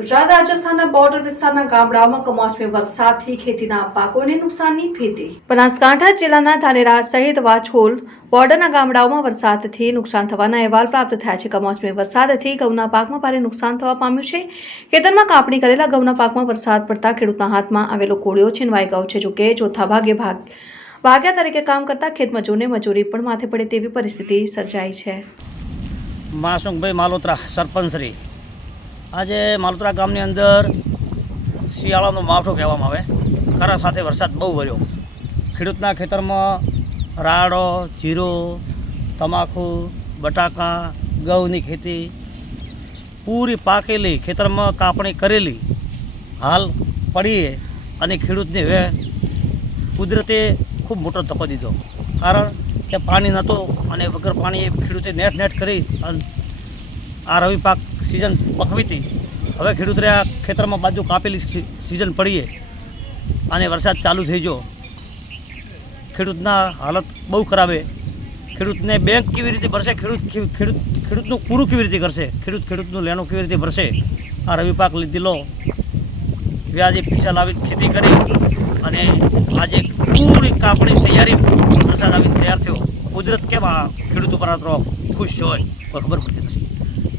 ગુજરાત, રાજસ્થાનના બોર્ડર વિસ્તારના ગામડાઓમાં કમોસમી વરસાદથી ખેતીના પાકોને નુકસાનની ભીતિ. બનાસકાંઠા જિલ્લાના ધાનેરા સહિત વાછોલ બોર્ડરના ગામડાઓમાં વરસાદથી નુકસાન થવાના અહેવાલ પ્રાપ્ત થયા છે. કમોસમી વરસાદથી ઘઉંના પાકમાં ભારે નુકસાન થવા પામ્યું છે. ખેતરમાં કાપણી કરેલા ઘઉંના પાકમાં વરસાદ પડતા ખેડૂતના હાથમાં આવેલો કોળિયો છીનવાઈ ગયો છે, જોકે ચોથા ભાગે ભાગ ભાગ્યા તરીકે કામ કરતા ખેતમજૂરને મજૂરી પણ માથે પડે તેવી પરિસ્થિતિ સર્જાઈ છે. માસુકભાઈ માલોત્રા સરપંચશ્રી આજે માલોત્રા ગામની અંદર શિયાળાનો માવઠો કહેવામાં આવે. ખરા સાથે વરસાદ બહુ વર્યો ખેડૂતના ખેતરમાં રાડો, જીરો, તમાકુ, બટાકા, ઘઉંની ખેતી, પૂરી પાકેલી, ખેતરમાં કાપણી કરેલી, હાલ પડીએ અને ખેડૂતને હવે કુદરતે ખૂબ મોટો ધક્કો દીધો. કારણ કે પાણી નહોતું અને વગર પાણીએ ખેડૂતે નેટ નેટ કરી અને આ રવિ પાક સિઝન પકવી હતી. હવે ખેડૂતરે આ ખેતરમાં બાજુ કાપેલી સિઝન પડીએ. અને વરસાદ ચાલુ થઈ ગયો. ખેડૂતના હાલત બહુ ખરાબે ખેડૂતને બેંક કેવી રીતે ભરશે? ખેડૂત ખેડૂત, ખેડૂતનું પૂરું કેવી રીતે કરશે? ખેડૂત ખેડૂતનું લેણું કેવી રીતે ભરશે? આ રવિ પાક લીધેલો વ્યાજે પૈસા લાવી ખેતી કરી અને આજે પૂરી કાપણી તૈયારી વરસાદ આવી તૈયાર થયો. કુદરત કેમ આ ખેડૂત ઉપર ખુશ હોય? કોઈ ખબર પડતી